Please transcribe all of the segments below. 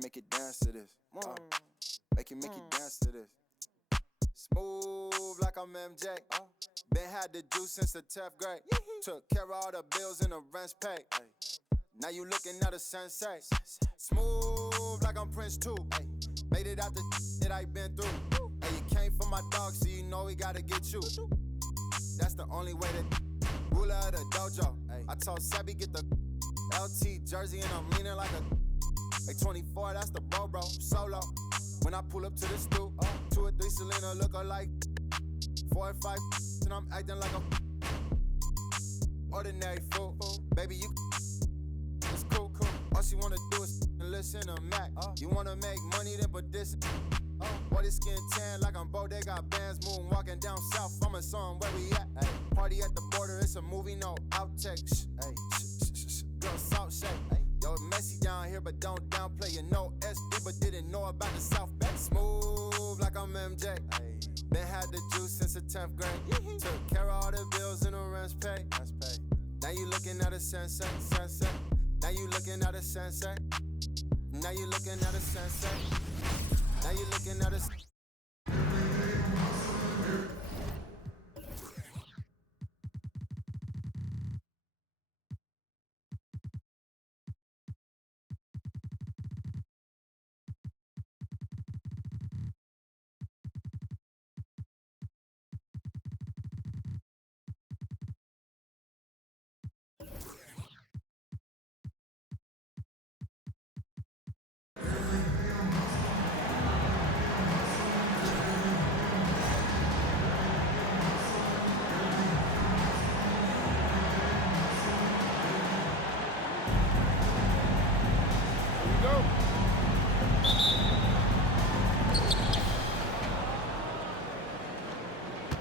make it dance to this. Make it dance to this. Smooth like I'm MJ. Been had the juice since the 10th grade. Took care of all the bills and the rent's paid. Now you looking at a sensei. Smooth like I'm Prince too. Made it out the that I been through. And you came for my dog, so you know we gotta get you. That's the only way to ruler of the dojo. I told Sebby get the LT jersey and I'm leaning like a. Like 24, that's the bro solo. When I pull up to the stoop, 2 or 3 cylinder look alike. 4 or 5 and I'm acting like a ordinary fool. Baby, you it's cool. All she wanna do is listen to Mac. You wanna make money, then put this. Boy, this skin tan like I'm Bo. They got bands moving, walking down south. I'm a song where we at. Party at the border, it's a movie, no outtakes. Girl, salt shake. Yo, messy down here, but don't downplay. You know SD, but didn't know about the South Bay. Smooth like I'm MJ. Been had the juice since the 10th grade. Took care of all the bills and the rent's paid. Now you looking at a sensei. Now you looking at a sensei. Now you looking at a sensei. Now you looking at a.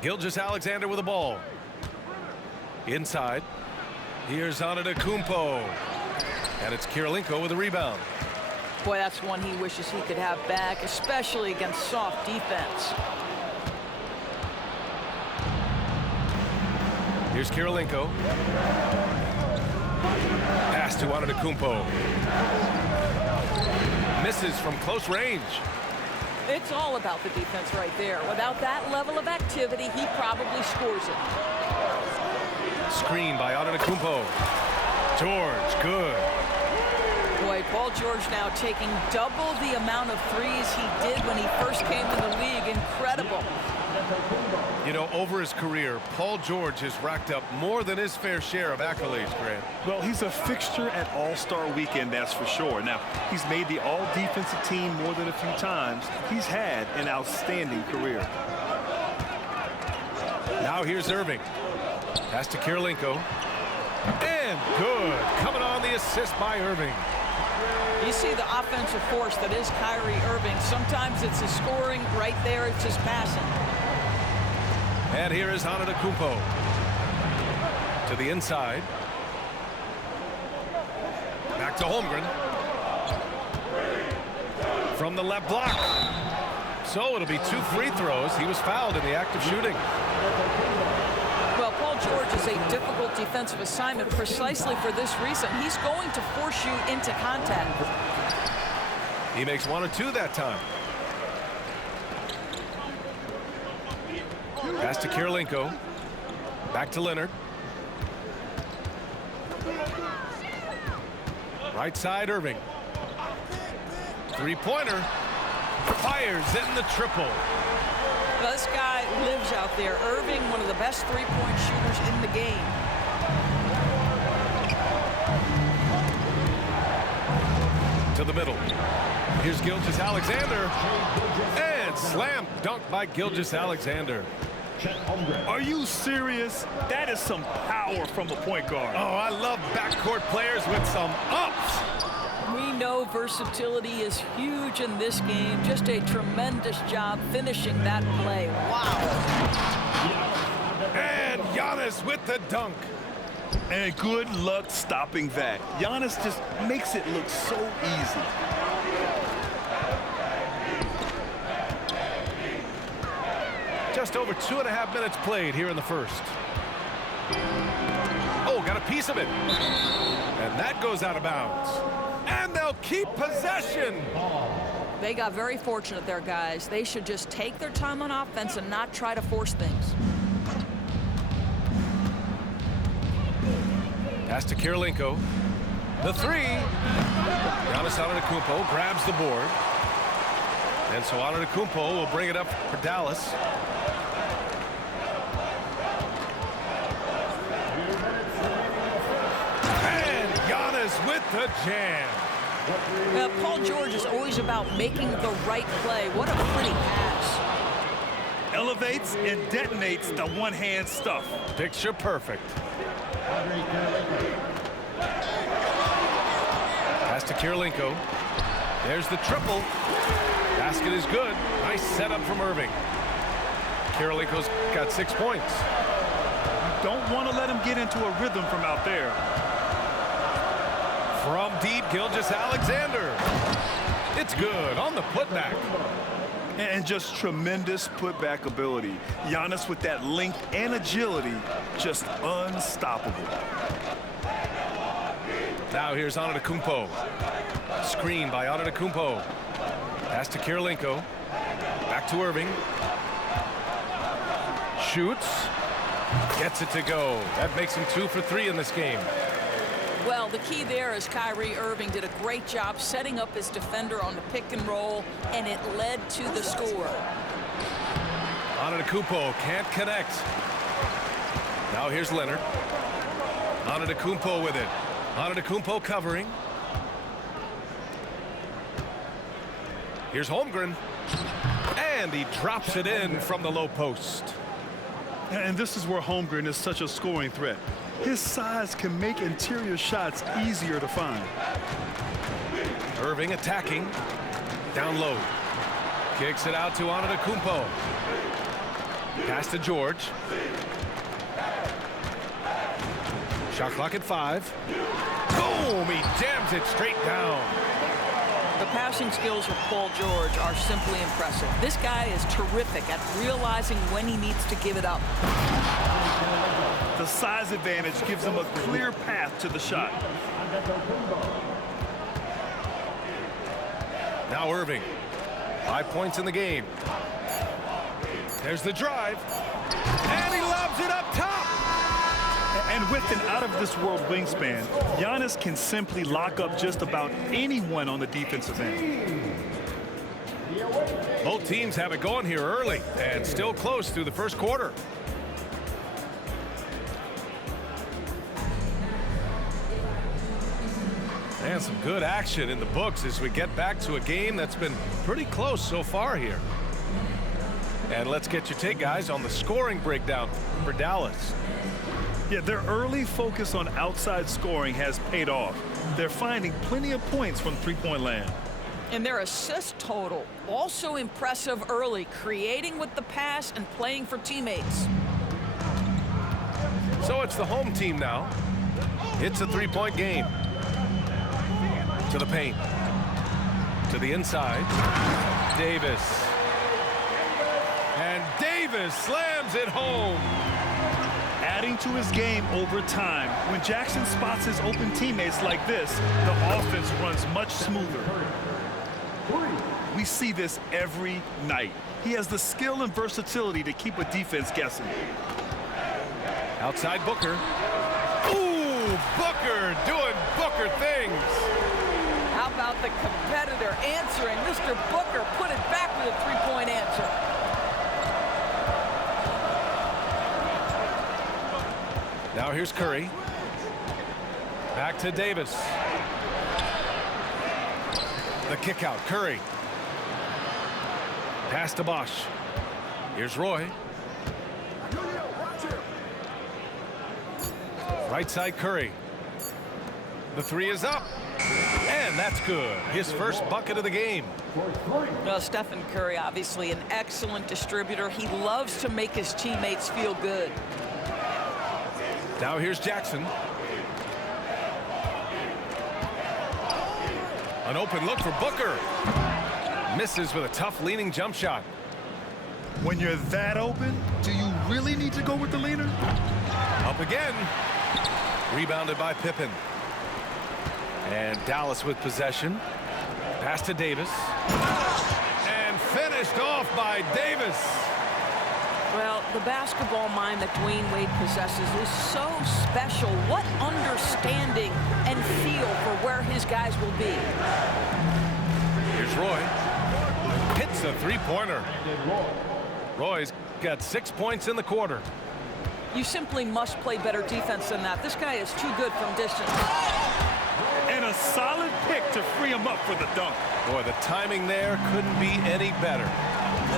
Gilgeous-Alexander with the ball. Inside. Here's Antetokounmpo. And it's Kirilenko with the rebound. Boy, that's one he wishes he could have back, especially against soft defense. Here's Kirilenko. Pass to Antetokounmpo. Misses from close range. It's all about the defense right there. Without that level of activity, he probably scores it. Screen by Antetokounmpo. George, good. Boy, Paul George now taking double the amount of threes he did when he first came to the league. Incredible. You know, over his career, Paul George has racked up more than his fair share of accolades, Grant. Well, he's a fixture at All-Star Weekend, that's for sure. Now, he's made the All-Defensive Team more than a few times. He's had an outstanding career. Now here's Irving. Pass to Kirilenko. And good. Coming on the assist by Irving. You see the offensive force that is Kyrie Irving. Sometimes it's his scoring. Right there, it's his passing. And here is Antetokounmpo. To the inside. Back to Holmgren. From the left block. So it'll be 2 free throws. He was fouled in the act of shooting. Well, Paul George is a difficult defensive assignment precisely for this reason. He's going to force you into contact. He makes 1 or 2 that time. Pass to Kirilenko. Back to Leonard. Right side, Irving. Three-pointer. Fires in the triple. Well, this guy lives out there. Irving, one of the best three-point shooters in the game. To the middle. Here's Gilgeous-Alexander. And slam dunk by Gilgeous-Alexander. Are you serious? That is some power from a point guard. Oh, I love backcourt players with some ups. We know versatility is huge in this game. Just a tremendous job finishing that play. Wow. And Giannis with the dunk. And good luck stopping that. Giannis just makes it look so easy. Just over 2.5 minutes played here in the first. Oh, got a piece of it. And that goes out of bounds. And they'll keep possession. They got very fortunate there, guys. They should just take their time on offense and not try to force things. Pass to Kirilenko. The three. Giannis Antetokounmpo grabs the board. And so Antetokounmpo will bring it up for Dallas. And Giannis with the jam. Paul George is always about making the right play. What a pretty pass. Elevates and detonates the one-hand stuff. Picture perfect. Pass to Kirilenko. There's the triple. Basket is good. Nice setup from Irving. Kirilenko's got 6 points. Don't want to let him get into a rhythm from out there. From deep, Gilgeous-Alexander. It's good on the putback. And just tremendous putback ability. Giannis with that length and agility, just unstoppable. Now here's Antetokounmpo. Screen by Antetokounmpo. Pass to Kirilenko. Back to Irving. Shoots. Gets it to go. That makes him 2 for 3 in this game. Well, the key there is Kyrie Irving did a great job setting up his defender on the pick and roll, and it led to the score. Antetokounmpo can't connect. Now here's Leonard. Antetokounmpo with it. Antetokounmpo covering. Here's Holmgren. And he drops it in from the low post. And this is where Holmgren is such a scoring threat. His size can make interior shots easier to find. Irving attacking. Down low. Kicks it out to Antetokounmpo. Pass to George. Shot clock at 5. Boom! He jams it straight down. The passing skills of Paul George are simply impressive. This guy is terrific at realizing when he needs to give it up. The size advantage gives him a clear path to the shot. Now Irving. 5 points in the game. There's the drive. And he lobs it up top. And with an out-of-this-world wingspan, Giannis can simply lock up just about anyone on the defensive end. Both teams have it going here early and still close through the first quarter. And some good action in the books as we get back to a game that's been pretty close so far here. And let's get your take, guys, on the scoring breakdown for Dallas. Yeah, their early focus on outside scoring has paid off. They're finding plenty of points from three-point land. And their assist total, also impressive early, creating with the pass and playing for teammates. So it's the home team now. It's a three-point game. To the paint. To the inside. Davis. And Davis slams it home. Adding to his game over time. When Jackson spots his open teammates like this, the offense runs much smoother. We see this every night. He has the skill and versatility to keep a defense guessing. Outside Booker. Ooh, Booker doing Booker things. How about the competitor answering? Mr. Booker put it back with a three-point answer. Now here's Curry. Back to Davis. The kick out, Curry. Pass to Bosch. Here's Roy. Right side Curry. The three is up. And that's good. His first bucket of the game. Well, Stephen Curry, obviously an excellent distributor. He loves to make his teammates feel good. Now here's Jackson. An open look for Booker. Misses with a tough leaning jump shot. When you're that open, do you really need to go with the leaner? Up again. Rebounded by Pippen. And Dallas with possession. Pass to Davis. And finished off by Davis. Well, the basketball mind that Dwayne Wade possesses is so special. What understanding and feel for where his guys will be. Here's Roy. Hits a three-pointer. Roy's got 6 points in the quarter. You simply must play better defense than that. This guy is too good from distance. And a solid pick to free him up for the dunk. Boy, the timing there couldn't be any better.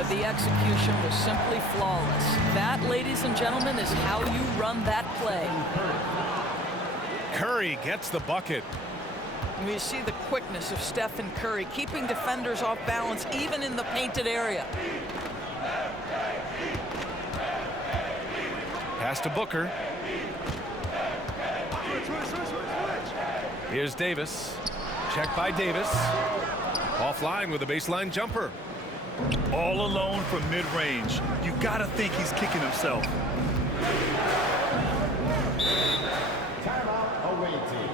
The execution was simply flawless. That, ladies and gentlemen, is how you run that play. Curry gets the bucket. And you see the quickness of Stephen Curry, keeping defenders off balance even in the painted area. Pass to Booker. Here's Davis. Check by Davis. Offline with a baseline jumper. All alone from mid-range. You gotta think he's kicking himself. Timeout away team.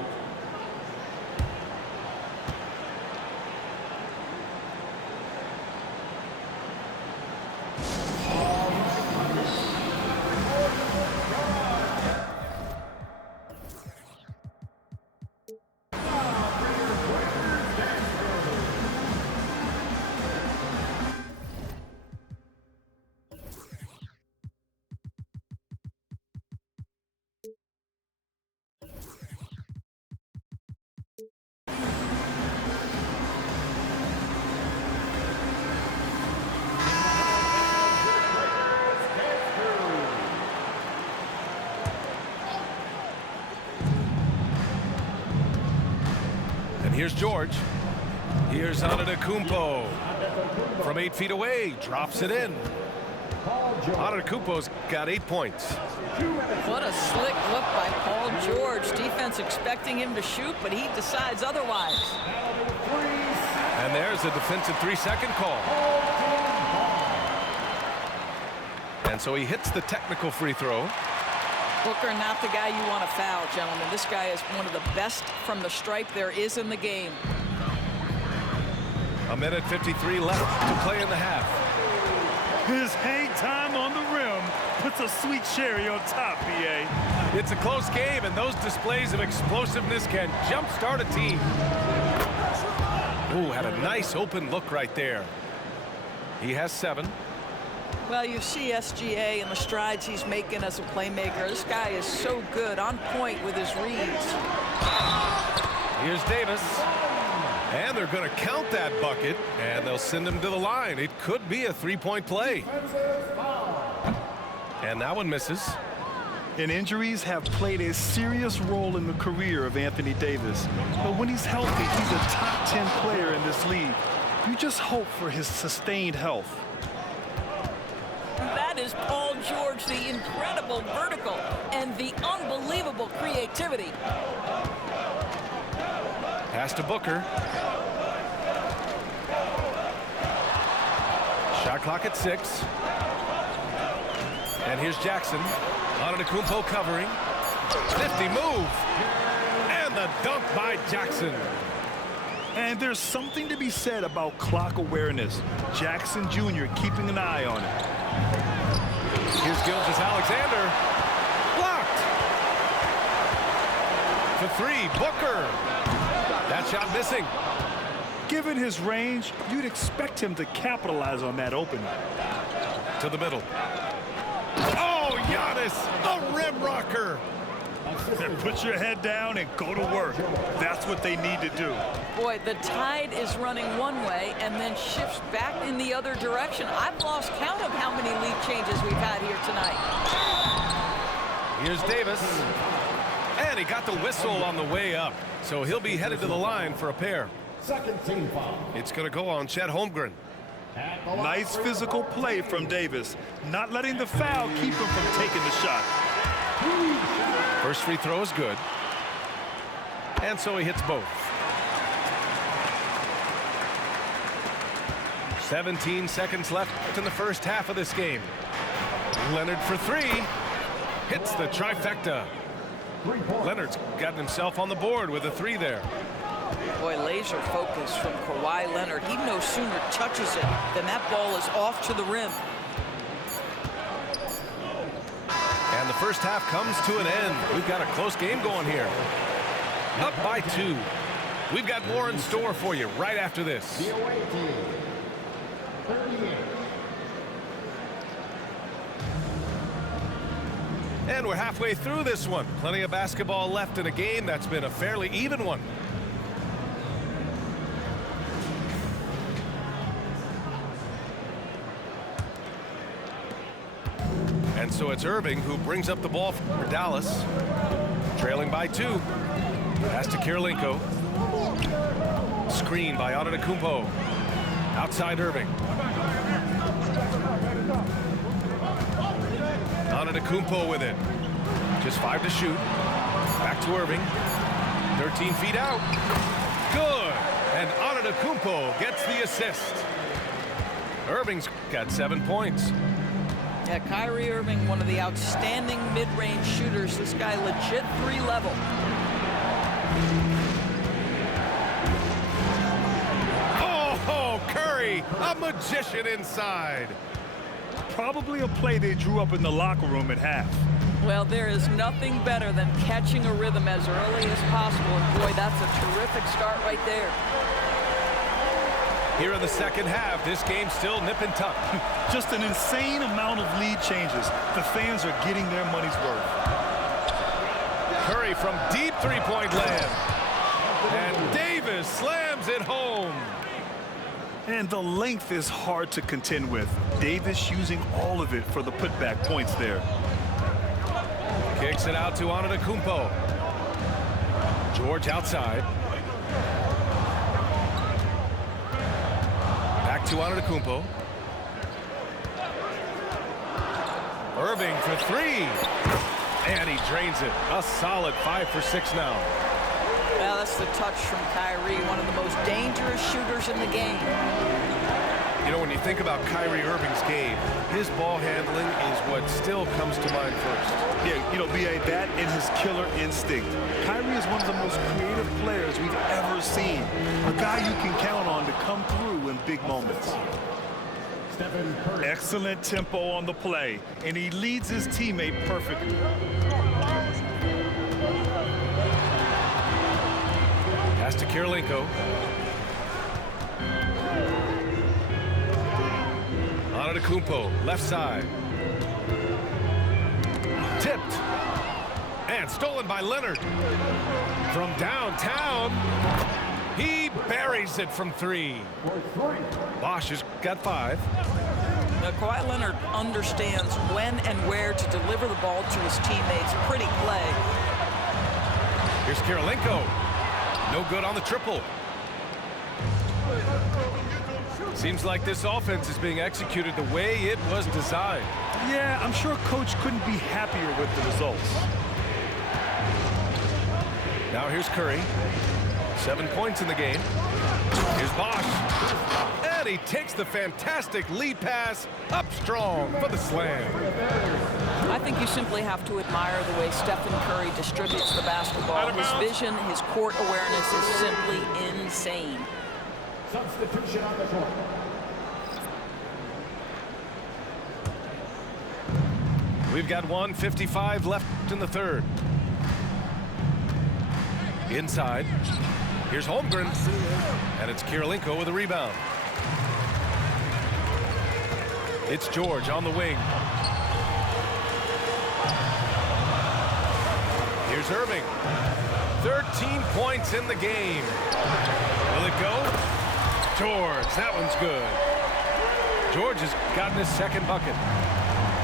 Here's George. Here's Antetokounmpo. From 8 feet away, drops it in. Antetokounmpo's got 8 points. What a slick look by Paul George. Defense expecting him to shoot, but he decides otherwise. And there's a defensive 3-second call. And so he hits the technical free throw. Booker, not the guy you want to foul, gentlemen. This guy is one of the best from the stripe there is in the game. 1:53 left to play in the half. His hang time on the rim puts a sweet cherry on top, BA. It's a close game, and those displays of explosiveness can jumpstart a team. Ooh, had a nice open look right there. He has 7. Well, you see SGA and the strides he's making as a playmaker. This guy is so good, on point with his reads. Here's Davis. And they're going to count that bucket, and they'll send him to the line. It could be a 3-point play. And that one misses. And injuries have played a serious role in the career of Anthony Davis. But when he's healthy, he's a top 10 player in this league. You just hope for his sustained health. That is Paul George, the incredible vertical and the unbelievable creativity. Pass to Booker. Shot clock at 6. And here's Jackson. Antetokounmpo covering. 50 move. And the dunk by Jackson. And there's something to be said about clock awareness. Jackson Jr. keeping an eye on it. Here's Gilgeous-Alexander. Blocked. For 3, Booker. That shot missing. Given his range, you'd expect him to capitalize on that opening. To the middle. Oh, Giannis, a rim rocker. Put your head down and go to work. That's what they need to do. Boy, the tide is running one way and then shifts back in the other direction. I've lost count of how many lead changes we've had here tonight. Here's Davis. And he got the whistle on the way up. So he'll be headed to the line for a pair. Second team foul. It's going to go on Chet Holmgren. Nice physical play from Davis. Not letting the foul keep him from taking the shot. First free throw is good. And so he hits both. 17 seconds left in the first half of this game. Leonard for 3. Hits the trifecta. Leonard's gotten himself on the board with a 3 there. Boy, laser focus from Kawhi Leonard. He no sooner touches it than that ball is off to the rim. And the first half comes to an end. We've got a close game going here. Up by 2. We've got more in store for you right after this. The away team, 38. And we're halfway through this one. Plenty of basketball left in a game that's been a fairly even one. And so it's Irving who brings up the ball for Dallas. Trailing by 2. Pass to Kirilenko. Screen by Antetokounmpo. Outside Irving. Antetokounmpo with it. Just 5 to shoot. Back to Irving. 13 feet out. Good. And Antetokounmpo gets the assist. Irving's got 7 points. Yeah, Kyrie Irving, one of the outstanding mid-range shooters. This guy legit 3 level. Oh, Curry, a magician inside. Probably a play they drew up in the locker room at half. Well, there is nothing better than catching a rhythm as early as possible. And boy, that's a terrific start right there. Here in the second half, this game's still nip and tuck. Just an insane amount of lead changes. The fans are getting their money's worth. Curry from deep three-point land. And Davis slams it home. And the length is hard to contend with. Davis using all of it for the putback points there. Kicks it out to Antetokounmpo. George outside. Back to Antetokounmpo. Irving for 3. And he drains it. A solid 5 for 6 now. Well, that's the touch from Kyrie, one of the most dangerous shooters in the game. You know, when you think about Kyrie Irving's game, his ball handling is what still comes to mind first. Yeah, you know, B.A., that and his killer instinct. Kyrie is one of the most creative players we've ever seen. A guy you can count on to come through in big moments. Excellent tempo on the play, and he leads his teammate perfectly. Pass to Kirilenko. Antetokounmpo, left side. Tipped. And stolen by Leonard. From downtown, he buries it from 3. Bosch has got 5. Now, Kawhi Leonard understands when and where to deliver the ball to his teammates. Pretty play. Here's Kirilenko. No good on the triple. Seems like this offense is being executed the way it was designed. Yeah, I'm sure Coach couldn't be happier with the results. Now here's Curry. 7 points in the game. Here's Bosch. And he takes the fantastic lead pass up strong for the slam. I think you simply have to admire the way Stephen Curry distributes the basketball. His vision, his court awareness is simply insane. Substitution on the court. We've got 1:55 left in the third. Inside. Here's Holmgren. And it's Kirilenko with a rebound. It's George on the wing. Here's Irving. 13 points in the game. Will it go? George, that one's good. George has gotten his second bucket.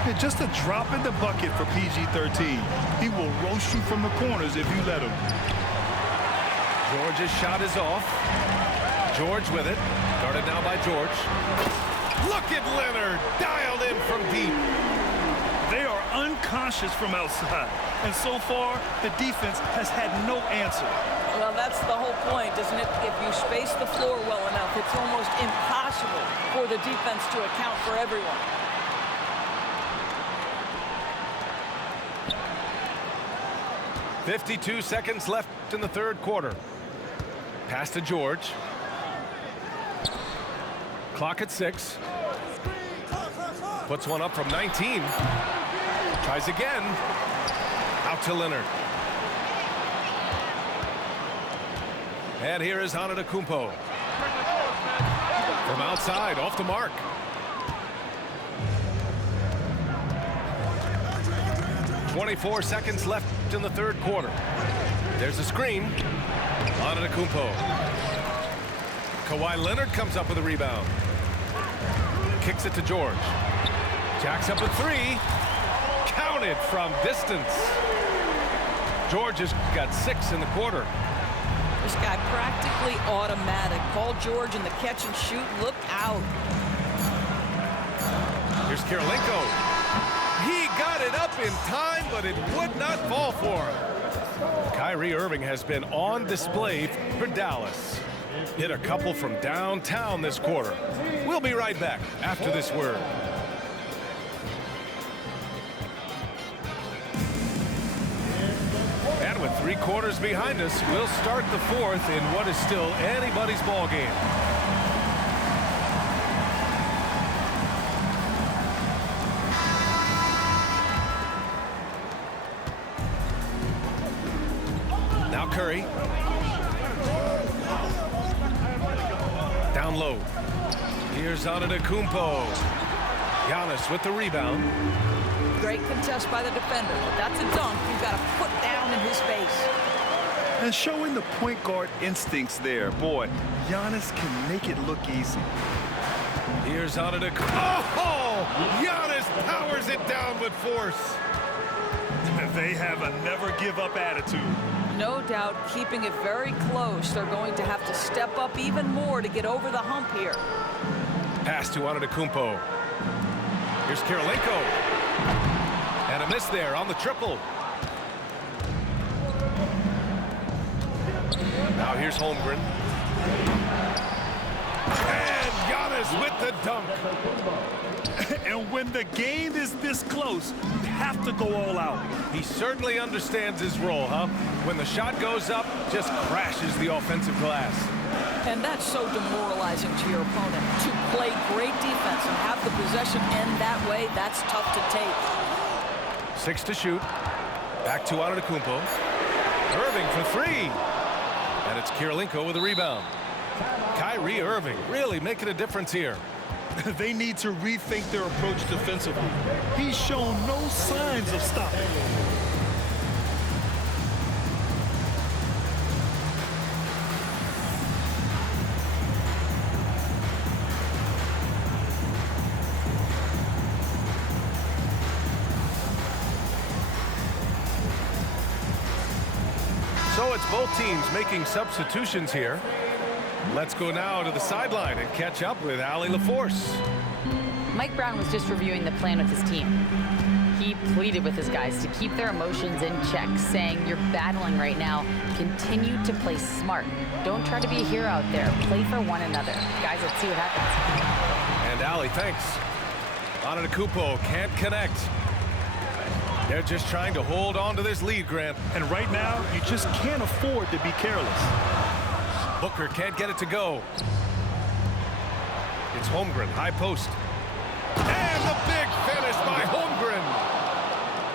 Yeah, just a drop in the bucket for PG-13. He will roast you from the corners if you let him. George's shot is off. George with it. Guarded now by George. Look at Leonard, dialed in from deep. They are unconscious from outside. And so far, the defense has had no answer. Well, that's the whole point, isn't it? If you space the floor well enough, it's almost impossible for the defense to account for everyone. .52 seconds left in the third quarter. Pass to George. Clock at 6. Puts one up from 19. Tries again. Out to Leonard. And here is Antetokounmpo. From outside, off the mark. .24 seconds left in the third quarter. There's a screen. Antetokounmpo. Kawhi Leonard comes up with a rebound. Kicks it to George. Jacks up a 3. Counted from distance. George has got 6 in the quarter. This guy practically automatic. Paul George in the catch and shoot. Look out. Here's Kirilenko. He got it up in time, but it would not fall for him. Kyrie Irving has been on display for Dallas. Hit a couple from downtown this quarter. We'll be right back after this word. And with 3 quarters behind us, we'll start the fourth in what is still anybody's ball game. Now Curry. Down low. Here's Antetokounmpo. Giannis with the rebound. Great contest by the defender. That's a dunk you've got to put down in his face. And showing the point guard instincts there. Boy, Giannis can make it look easy. Here's Antetokounmpo. Oh! Giannis powers it down with force. They have a never-give-up attitude. No doubt keeping it very close. They're going to have to step up even more to get over the hump here. Pass to Antetokounmpo. Here's Kirilenko. And a miss there on the triple. Now here's Holmgren. And Giannis with the dunk. And when the game is this close, you have to go all out. He certainly understands his role, huh? When the shot goes up, just crashes the offensive glass. And that's so demoralizing to your opponent. To play great defense and have the possession end that way, that's tough to take. 6 to shoot. Back to Antetokounmpo. Irving for 3. And it's Kirilenko with a rebound. Kyrie Irving really making a difference here. They need to rethink their approach defensively. He's shown no signs of stopping. So it's both teams making substitutions here. Let's go now to the sideline and catch up with Allie LaForce. Mike Brown was just reviewing the plan with his team. He pleaded with his guys to keep their emotions in check, saying, "You're battling right now. Continue to play smart. Don't try to be a hero out there. Play for one another." Guys, let's see what happens. And Allie, thanks. Antetokounmpo can't connect. They're just trying to hold on to this lead, Grant. And right now, you just can't afford to be careless. Booker can't get it to go. It's Holmgren, high post. And the big finish by Holmgren.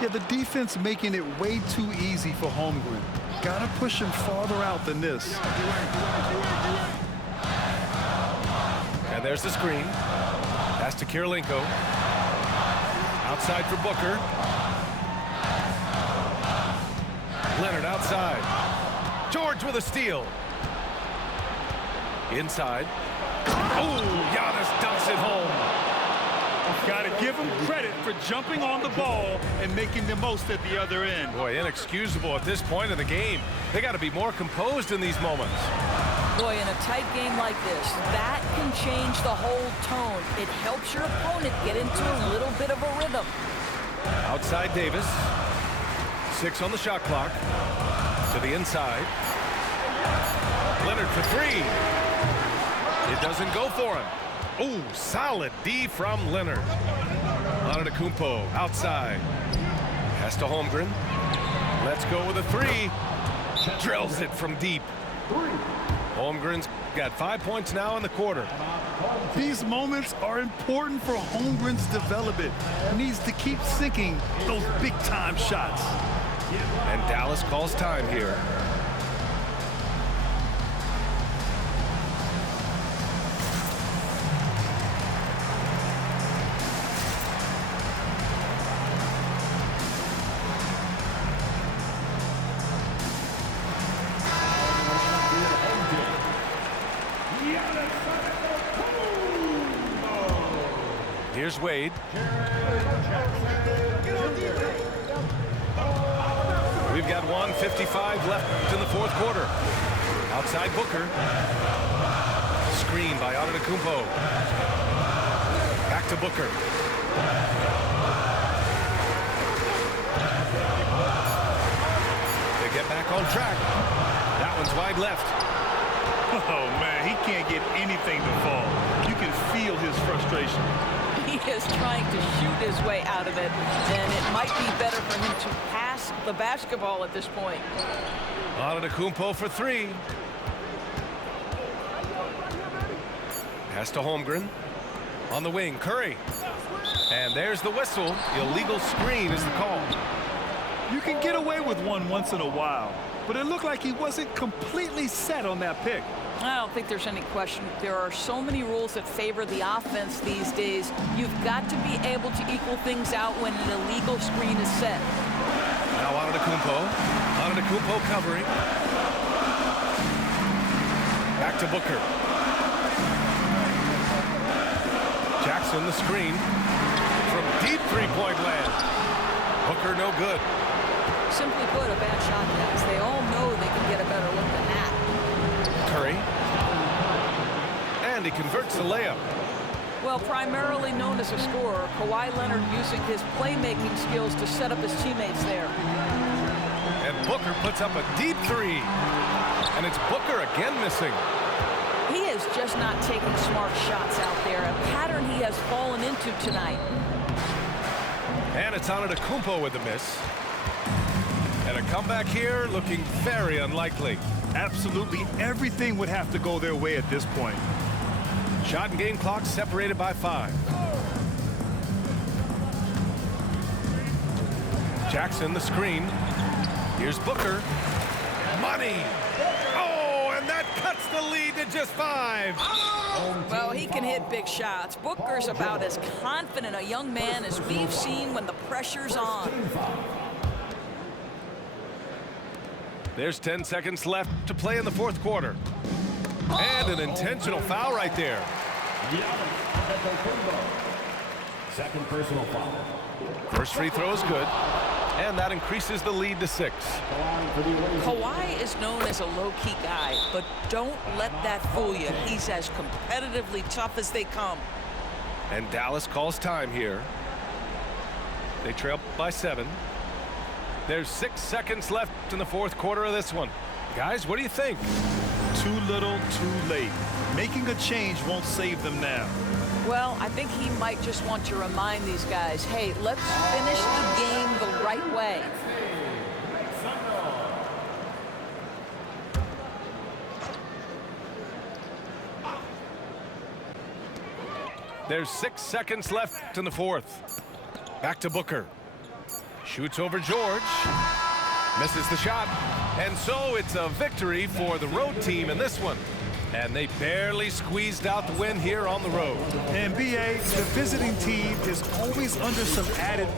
Yeah, the defense making it way too easy for Holmgren. Gotta push him farther out than this. And there's the screen. Pass to Kirilenko. Outside for Booker. Leonard outside. George with a steal. Inside. Oh, Giannis dunks it home. Got to give him credit for jumping on the ball and making the most at the other end. Boy, inexcusable at this point in the game. They got to be more composed in these moments. Boy, in a tight game like this, that can change the whole tone. It helps your opponent get into a little bit of a rhythm. Outside Davis. 6 on the shot clock. To the inside. Leonard for 3. It doesn't go for him. Oh, solid D from Leonard. Antetokounmpo outside. Pass to Holmgren. Let's go with a 3. Drills it from deep. Holmgren's got 5 points now in the quarter. These moments are important for Holmgren's development. He needs to keep sinking those big-time shots. And Dallas calls time here. Here's Wade. We've got 1:55 left in the fourth quarter. Outside Booker. Screen by Antetokounmpo. Back to Booker. They get back on track. That one's wide left. Oh, man, he can't get anything to fall. You can feel his frustration. He is trying to shoot his way out of it, and it might be better for him to pass the basketball at this point. Antetokounmpo for three. Pass to Holmgren. On the wing, Curry. And there's the whistle. Illegal screen is the call. You can get away with one once in a while, but it looked like he wasn't completely set on that pick. I don't think there's any question. There are so many rules that favor the offense these days. You've got to be able to equal things out when an illegal screen is set. Now Antetokounmpo. Antetokounmpo covering. Back to Booker. Jackson the screen. From deep three-point land. Booker no good. Simply put, a bad shot, guys. They all know they can get a better look than that. Curry. And he converts the layup. Well, primarily known as a scorer, Kawhi Leonard using his playmaking skills to set up his teammates there. And Booker puts up a deep three. And it's Booker again missing. He is just not taking smart shots out there, a pattern he has fallen into tonight. And it's Antetokounmpo with the miss. And a comeback here looking very unlikely. Absolutely everything would have to go their way at this point. Shot and game clock separated by 5. Jackson the screen. Here's Booker. Money. Oh, and that cuts the lead to just 5. Well, he can hit big shots. Booker's about as confident a young man as we've seen when the pressure's on. There's 10 seconds left to play in the fourth quarter. And an intentional foul right there. Second personal foul. First free throw is good. And that increases the lead to 6. Kawhi is known as a low-key guy, but don't let that fool you. He's as competitively tough as they come. And Dallas calls time here. They trail by 7. There's 6 seconds left in the fourth quarter of this one. Guys, what do you think? Too little, too late. Making a change won't save them now. Well, I think he might just want to remind these guys, hey, let's finish the game the right way. There's 6 seconds left in the fourth. Back to Booker. Shoots over George. Misses the shot. And so it's a victory for the road team in this one. And they barely squeezed out the win here on the road. And BA, the visiting team is always under some added